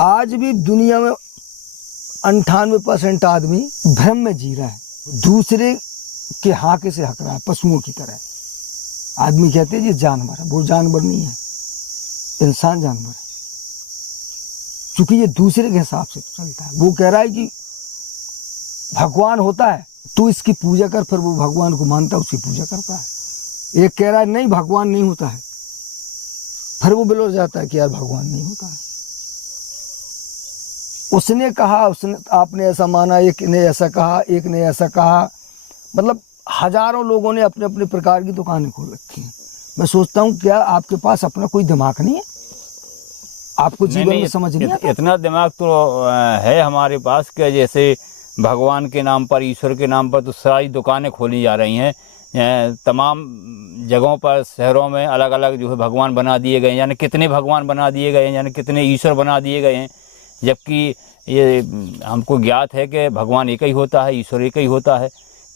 आज भी दुनिया में 98% आदमी भ्रम में जी रहा है, दूसरे के हाके से हक रहा है, पशुओं की तरह। आदमी कहते हैं ये जानवर है, वो जानवर नहीं है, इंसान जानवर है, क्योंकि ये दूसरे के हिसाब से चलता है। वो कह रहा है कि भगवान होता है तो इसकी पूजा कर, फिर वो भगवान को मानता है, उसकी पूजा करता है। एक कह रहा है नहीं भगवान नहीं होता है, फिर वो बिलोर जाता है कि यार भगवान नहीं होता है। उसने कहा, उसने आपने ऐसा माना, एक ने ऐसा कहा, एक ने ऐसा कहा, मतलब हजारों लोगों ने अपने अपने प्रकार की दुकानें खोल रखी हैं। मैं सोचता हूँ क्या आपके पास अपना कोई दिमाग नहीं है? आपको जीवन में समझ नहीं आता? इतना दिमाग तो है हमारे पास कि जैसे भगवान के नाम पर, ईश्वर के नाम पर तो सारी दुकानें खोली जा रही हैं। तमाम जगहों पर, शहरों में अलग अलग जो है भगवान बना दिए गए हैं, यानी कितने भगवान बना दिए गए हैं, यानी कितने ईश्वर बना दिए गए हैं। जबकि ये हमको ज्ञात है कि भगवान एक ही होता है, ईश्वर एक ही होता है।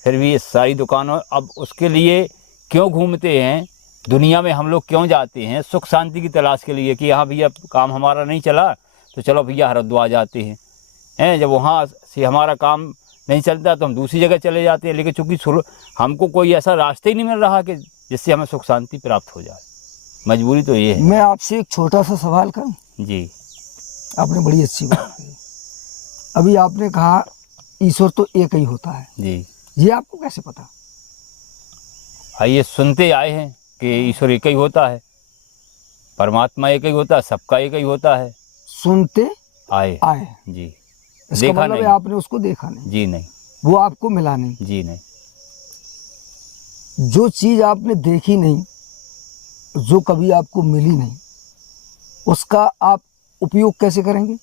फिर भी ये सारी दुकानों, अब उसके लिए क्यों घूमते हैं दुनिया में, हम लोग क्यों जाते हैं? सुख शांति की तलाश के लिए कि हाँ भैया काम हमारा नहीं चला तो चलो भैया हरिद्वार जाते हैं। जब वहाँ से हमारा काम नहीं चलता तो हम दूसरी जगह चले जाते हैं। लेकिन चूँकि हमको कोई ऐसा रास्ता ही नहीं मिल रहा कि जिससे हमें सुख शांति प्राप्त हो जाए, मजबूरी तो ये है। मैं आपसे एक छोटा सा सवाल करूं? जी। आपने बड़ी अच्छी बात कही। अभी आपने कहा ईश्वर तो एक ही होता है जी। ये आपको कैसे पता? आइए सुनते आए हैं कि ईश्वर एक ही होता है, परमात्मा एक ही होता है, सबका एक ही होता है। सुनते आए जी। इसका देखा मतलब नहीं। आपने उसको देखा नहीं? जी नहीं। वो आपको मिला नहीं? जी नहीं। जो चीज आपने देखी नहीं, जो कभी आपको मिली नहीं, उसका आप उपयोग कैसे करेंगे?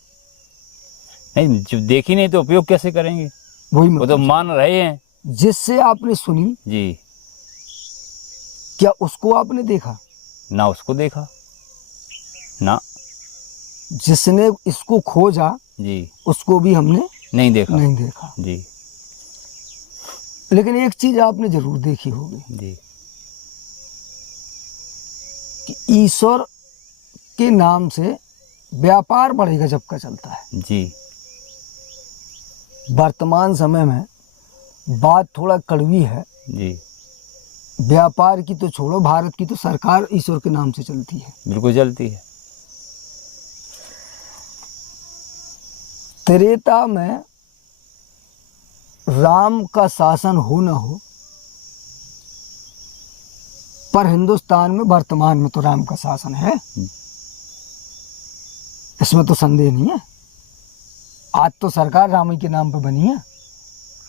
नहीं, जो देखी नहीं तो उपयोग कैसे करेंगे? वही वो तो मान रहे हैं। जिससे आपने सुनी जी। क्या उसको आपने देखा? ना उसको देखा, ना। जिसने इसको खोजा जी। उसको भी हमने नहीं देखा। नहीं देखा। जी। लेकिन एक चीज आपने जरूर देखी होगी जी। कि ईश्वर के नाम से व्यापार बढ़ेगा जब का चलता है। जी। वर्तमान समय में बात थोड़ा कड़वी है। जी। व्यापार की तो छोड़ो, भारत की तो सरकार ईश्वर के नाम से चलती है। बिल्कुल चलती है। त्रेता में राम का शासन हो न हो, पर हिंदुस्तान में वर्तमान में तो राम का शासन है, इसमें तो संदेह नहीं है। आज तो सरकार राम ही के नाम पे बनी है।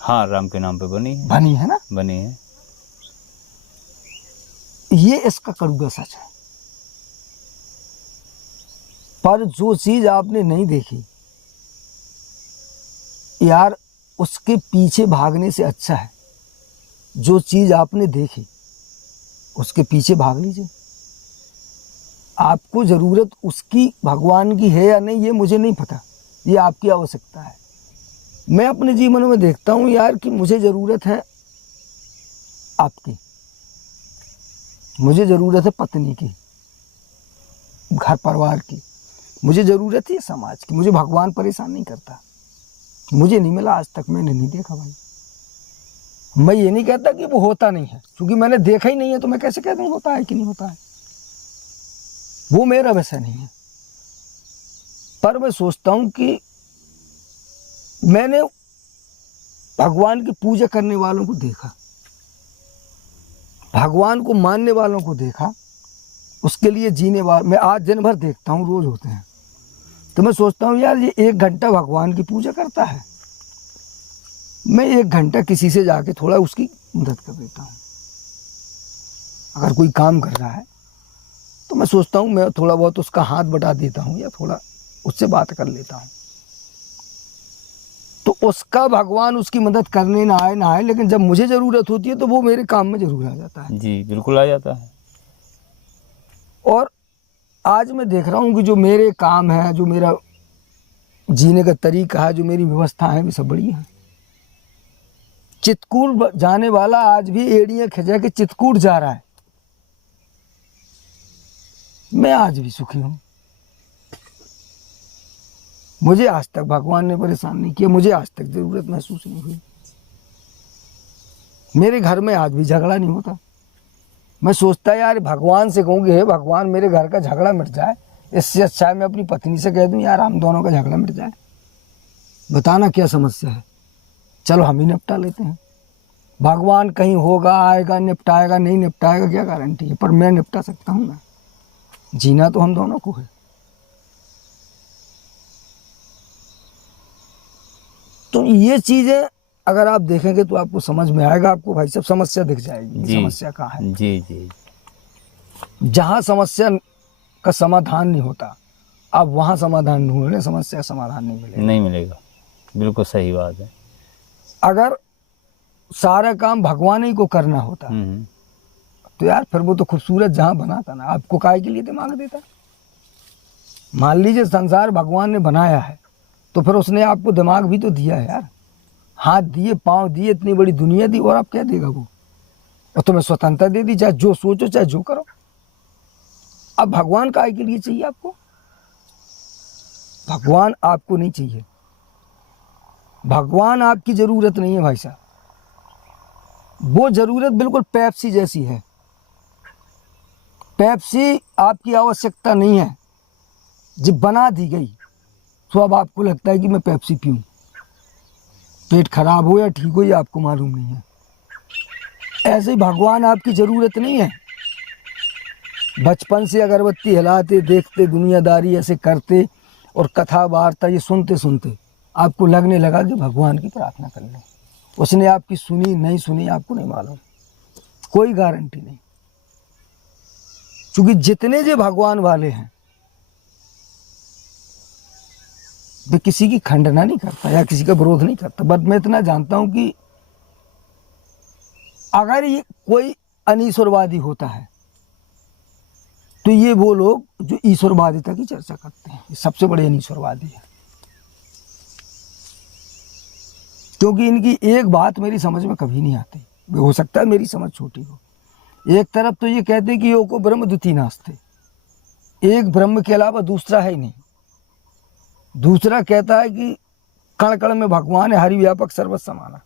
हाँ, राम के नाम पे बनी है। बनी है ना? बनी है। ये इसका कड़वा सच है। पर जो चीज आपने नहीं देखी यार, उसके पीछे भागने से अच्छा है जो चीज आपने देखी उसके पीछे भाग लीजिए। आपको जरूरत उसकी भगवान की है या नहीं ये मुझे नहीं पता, ये आपकी आवश्यकता है। मैं अपने जीवन में देखता हूं यार कि मुझे जरूरत है आपकी, मुझे जरूरत है पत्नी की, घर परिवार की, मुझे जरूरत है समाज की। मुझे भगवान परेशान नहीं करता। मुझे नहीं मिला आज तक, मैंने नहीं देखा भाई। मैं ये नहीं कहता कि वो होता नहीं है, क्योंकि मैंने देखा ही नहीं है तो मैं कैसे कह दूं होता है कि नहीं होता है। वो मेरा विषय नहीं है। पर मैं सोचता हूं कि मैंने भगवान की पूजा करने वालों को देखा, भगवान को मानने वालों को देखा, उसके लिए जीने वाले मैं आज दिन भर देखता हूँ, रोज होते हैं। तो मैं सोचता हूँ यार ये 1 घंटा भगवान की पूजा करता है, मैं 1 घंटा किसी से जाके थोड़ा उसकी मदद कर देता हूँ। अगर कोई काम कर रहा है तो मैं सोचता हूँ मैं थोड़ा बहुत उसका हाथ बटा देता हूँ या थोड़ा उससे बात कर लेता हूँ। तो उसका भगवान उसकी मदद करने ना आए, लेकिन जब मुझे जरूरत होती है तो वो मेरे काम में जरूर आ जाता है। जी, बिल्कुल आ जाता है। और आज मैं देख रहा हूँ कि जो मेरे काम है, जो मेरा जीने का तरीका है, जो मेरी व्यवस्था है, वे सब बड़ी है। चित्रकूट जाने वाला आज भी एड़ियां खिंचा के चित्रकूट जा रहा है। मैं आज भी सुखी हूं। मुझे आज तक भगवान ने परेशान नहीं किया, मुझे आज तक जरूरत महसूस नहीं हुई। मेरे घर में आज भी झगड़ा नहीं होता। मैं सोचता यार भगवान से कहूँगी, हे भगवान मेरे घर का झगड़ा मिट जाए, इससे अच्छा है मैं अपनी पत्नी से कह दूं यार हम दोनों का झगड़ा मिट जाए। बताना क्या समस्या है, चलो हम ही निपटा लेते हैं। भगवान कहीं होगा, आएगा, निपटाएगा, नहीं निपटाएगा क्या गारंटी है, पर मैं निपटा सकता हूँ ना। जीना तो हम दोनों को है। तो ये चीजें अगर आप देखेंगे तो आपको समझ में आएगा, आपको भाई साहब समस्या दिख जाएगी। जी समस्या कहाँ है? जी जी जहाँ समस्या का समाधान नहीं होता, आप वहाँ समाधान ढूंढ रहे, समस्या का समाधान नहीं मिलेगा। नहीं मिलेगा, बिल्कुल सही बात है। अगर सारा काम भगवान ही को करना होता तो यार फिर वो तो खूबसूरत जहाँ बनाता ना, आपको काहे के लिए दिमाग देता? मान लीजिए संसार भगवान ने बनाया है तो फिर उसने आपको दिमाग भी तो दिया है यार, हाथ दिए, पाँव दिए, इतनी बड़ी दुनिया दी, और आप क्या देगा वो? और तुम्हें स्वतंत्रता दे दी, चाहे जो सोचो चाहे जो करो। अब भगवान काहे के लिए चाहिए आपको? भगवान आपको नहीं चाहिए, भगवान आपकी जरूरत नहीं है भाई साहब। वो जरूरत बिल्कुल पेप्सी जैसी है। पेप्सी आपकी आवश्यकता नहीं है, जब बना दी गई तो अब आपको लगता है कि मैं पेप्सी पीऊं। पेट खराब हो या ठीक हो ये आपको मालूम नहीं है। ऐसे ही भगवान आपकी जरूरत नहीं है। बचपन से अगरबत्ती हिलाते, देखते, दुनियादारी ऐसे करते और कथा वार्ता ये सुनते सुनते आपको लगने लगा कि भगवान की प्रार्थना कर लो। उसने आपकी सुनी नहीं सुनी आपको नहीं मालूम, कोई गारंटी नहीं। क्योंकि जितने जो भगवान वाले हैं वे किसी की खंडना नहीं करता या किसी का विरोध नहीं करता। बट मैं इतना जानता हूं कि अगर ये कोई अनीश्वरवादी होता है तो ये वो लोग जो ईश्वरवादिता की चर्चा करते हैं, ये सबसे बड़े अनीश्वरवादी है। क्योंकि इनकी एक बात मेरी समझ में कभी नहीं आती। हो सकता है मेरी समझ छोटी हो। एक तरफ तो ये कहते हैं कि यो को ब्रह्म द्वितीय नास्ते, एक ब्रह्म के अलावा दूसरा है ही नहीं। दूसरा कहता है कि कण कण में भगवान है, हरि व्यापक सर्वत्र समाना।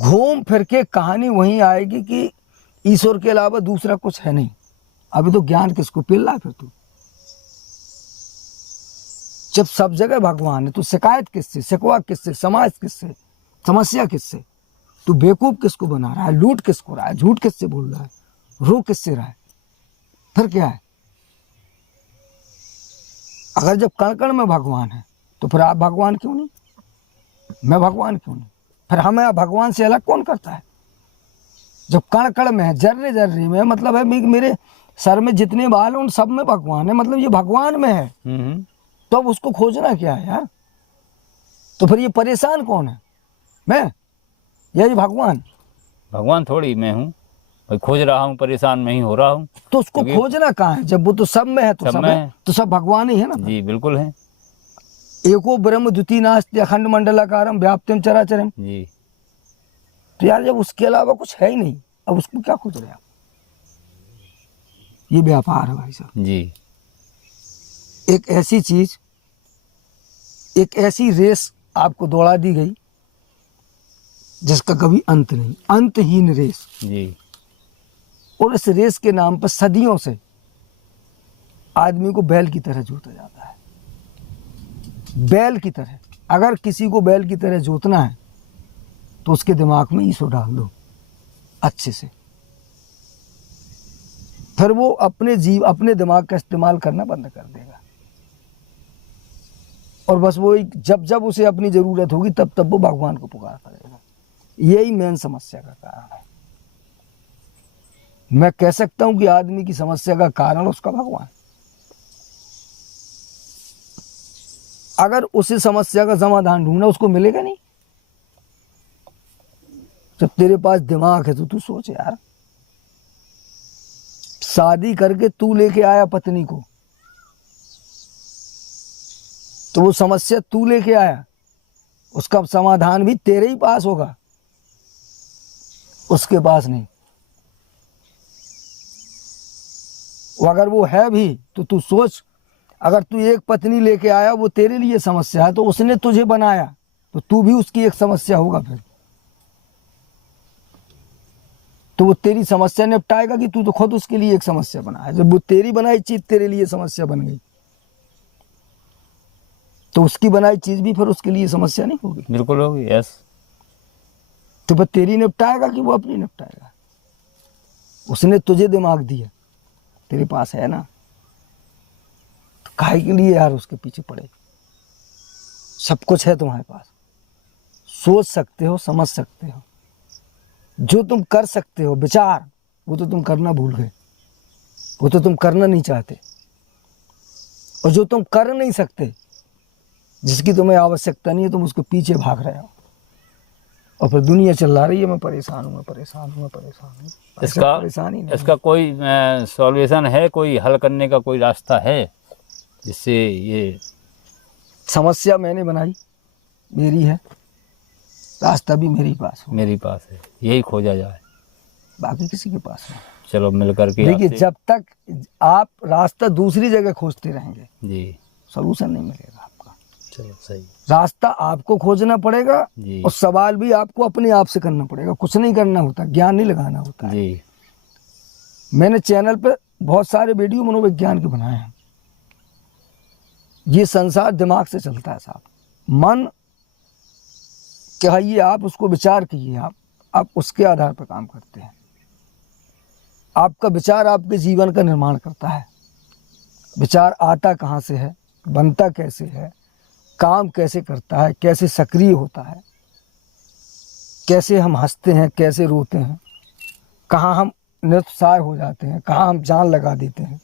घूम फिर के कहानी वहीं आएगी कि ईश्वर के अलावा दूसरा कुछ है नहीं। अभी तो ज्ञान किसको पिल रहा है फिर तू? जब सब जगह भगवान है तो शिकायत किससे, शिकवा किससे, समाज किससे, समस्या किससे? तू बेवकूफ किसको बना रहा है, लूट किसको रहा है, झूठ किससे बोल रहा है, रो किससे रहा है? फिर क्या है? अगर जब कण कण में भगवान है तो फिर आप भगवान क्यों नहीं, मैं भगवान क्यों नहीं? फिर हमें भगवान से अलग कौन करता है? जब कण कण में है, जर्रे जर्रे में, मतलब है मेरे सर में जितने बाल हैं उन सब में भगवान है, मतलब ये भगवान में है। तो अब उसको खोजना क्या है यार? तो फिर ये परेशान कौन है, मैं या ये भगवान? भगवान थोड़ी मैं हूँ भाई, खोज रहा हूँ, परेशान मैं ही हो रहा हूँ। तो उसको खोजना कहाँ है जब वो तो सब में है? तो सब है, तो सब भगवान ही है ना। जी बिल्कुल है। एको ब्रह्म द्वितीय नास्ति अखंड मंडलाकारम व्याप्तिम चराचरम। जी तो यार जब उसके अलावा कुछ है ही नहीं, अब उसको क्या खोज रहे आप? ये व्यापार है भाई साहब। जी एक ऐसी चीज, एक ऐसी रेस आपको दौड़ा दी गई जिसका कभी अंत नहीं, अंतहीन रेस। जी और इस रेस के नाम पर सदियों से आदमी को बैल की तरह जोता जाता है। बैल की तरह। अगर किसी को बैल की तरह जोतना है तो उसके दिमाग में ईश्वर डाल दो अच्छे से, फिर वो अपने दिमाग का इस्तेमाल करना बंद कर देगा। और बस वो जब जब उसे अपनी जरूरत होगी तब तब वो भगवान को पुकारता रहेगा। यही मेन समस्या का कारण है। मैं कह सकता हूं कि आदमी की समस्या का कारण उसका भगवान। अगर उसी समस्या का समाधान ढूंढना, उसको मिलेगा नहीं। जब तेरे पास दिमाग है तो तू सोच यार, शादी करके तू लेके आया पत्नी को, तो वो समस्या तू लेके आया, उसका समाधान भी तेरे ही पास होगा, उसके पास नहीं। अगर वो है भी तो तू सोच, अगर तू एक पत्नी लेके आया वो तेरे लिए समस्या है, तो उसने तुझे बनाया तो तू भी उसकी एक समस्या होगा। फिर तो वो तेरी समस्या निपटाएगा कि तू तो खुद उसके लिए एक समस्या बना है। जब वो तेरी बनाई चीज तेरे लिए समस्या बन गई तो उसकी बनाई चीज भी फिर उसके लिए समस्या नहीं होगी। बिल्कुल होगी। यस। तो फिर तेरी निपटाएगा कि वो अपनी निपटाएगा। उसने तुझे दिमाग दिया, तेरे पास है ना, तो काहे के लिए यार उसके पीछे पड़े। सब कुछ है तुम्हारे पास, सोच सकते हो, समझ सकते हो, जो तुम कर सकते हो विचार, वो तो तुम करना भूल गए, वो तो तुम करना नहीं चाहते। और जो तुम कर नहीं सकते, जिसकी तुम्हें आवश्यकता नहीं है, तुम उसके पीछे भाग रहे हो। और फिर दुनिया चिल्ला रही है मैं परेशान हूँ, मैं परेशान हूँ, मैं परेशान हूँ। इसका परेशान ही नहीं। इसका कोई सॉल्यूशन है, कोई हल करने का कोई रास्ता है जिससे ये समस्या मैंने बनाई, मेरी है, रास्ता भी मेरे पास हो, मेरे पास है, यही खोजा जाए, बाकी किसी के पास नहीं। चलो मिल करके। देखिए आपसे- जब तक आप रास्ता दूसरी जगह खोजते रहेंगे जी। सलूशन नहीं मिलेगा आपका। चलो सही। रास्ता आपको खोजना पड़ेगा जी। और सवाल भी आपको अपने आप से करना पड़ेगा। कुछ नहीं करना होता, ज्ञान नहीं लगाना होता है। जी। मैंने चैनल पे बहुत सारे वीडियो मनोविज्ञान के बनाए हैं। ये संसार दिमाग से चलता है साहब। मन कहिए आप, उसको विचार कीजिए आप उसके आधार पर काम करते हैं। आपका विचार आपके जीवन का निर्माण करता है। विचार आता कहाँ से है, बनता कैसे है, काम कैसे करता है, कैसे सक्रिय होता है, कैसे हम हंसते हैं, कैसे रोते हैं, कहाँ हम निरुत्साह हो जाते हैं, कहाँ हम जान लगा देते हैं।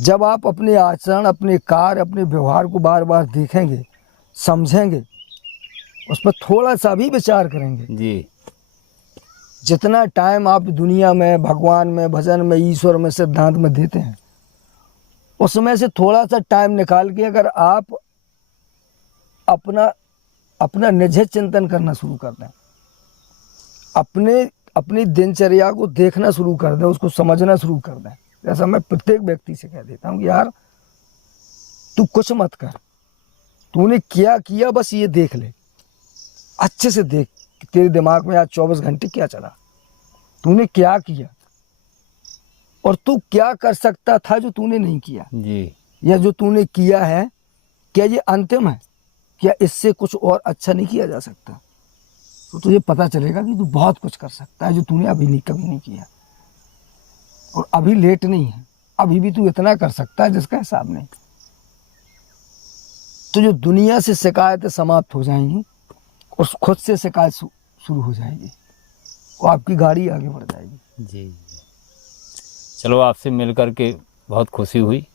जब आप अपने आचरण, अपने कार्य, अपने व्यवहार को बार बार देखेंगे, समझेंगे, उस पर थोड़ा सा भी विचार करेंगे, जी। जितना टाइम आप दुनिया में, भगवान में, भजन में, ईश्वर में, सिद्धांत में देते हैं, उसमें से थोड़ा सा टाइम निकाल के अगर आप अपना निजी चिंतन करना शुरू कर दें, अपनी दिनचर्या को देखना शुरू कर दें, उसको समझना शुरू कर दें। जैसा मैं प्रत्येक व्यक्ति से कह देता हूँ कि यार तू कुछ मत कर, तूने क्या किया बस ये देख ले, अच्छे से देख कि तेरे दिमाग में आज 24 घंटे क्या चला, तूने क्या किया और तू क्या कर सकता था जो तूने नहीं किया। जी। या जो तूने किया है क्या ये अंतिम है, क्या इससे कुछ और अच्छा नहीं किया जा सकता। तो तुझे पता चलेगा कि तू बहुत कुछ कर सकता है जो तूने अभी कभी नहीं किया। और अभी लेट नहीं है, अभी भी तू इतना कर सकता है जिसका हिसाब नहीं। तो जो दुनिया से शिकायतें समाप्त हो जाएंगी और खुद से शिकायत शुरू हो जाएगी, वो आपकी गाड़ी आगे बढ़ जाएगी। जी। चलो आपसे मिल करके बहुत खुशी हुई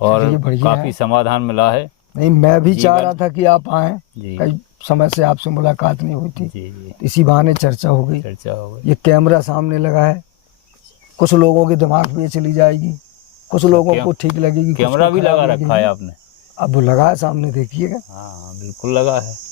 और चलिए, बढ़िया काफ़ी है। समाधान मिला है। नहीं, मैं भी चाह जीवन- रहा था कि आप आएँ, जी। कई समय से आपसे मुलाकात नहीं हुई थी, जी। जी। इसी बहाने चर्चा हो गई। चर्चा हो गई। ये कैमरा सामने लगा है, कुछ लोगों के दिमाग में ये चली जाएगी, कुछ लोगों को ठीक लगेगी, कुछ कैमरा को भी खराब लगा रखा है लगेगी। आपने? अब वो लगा है सामने, देखिएगा। हाँ बिल्कुल लगा है।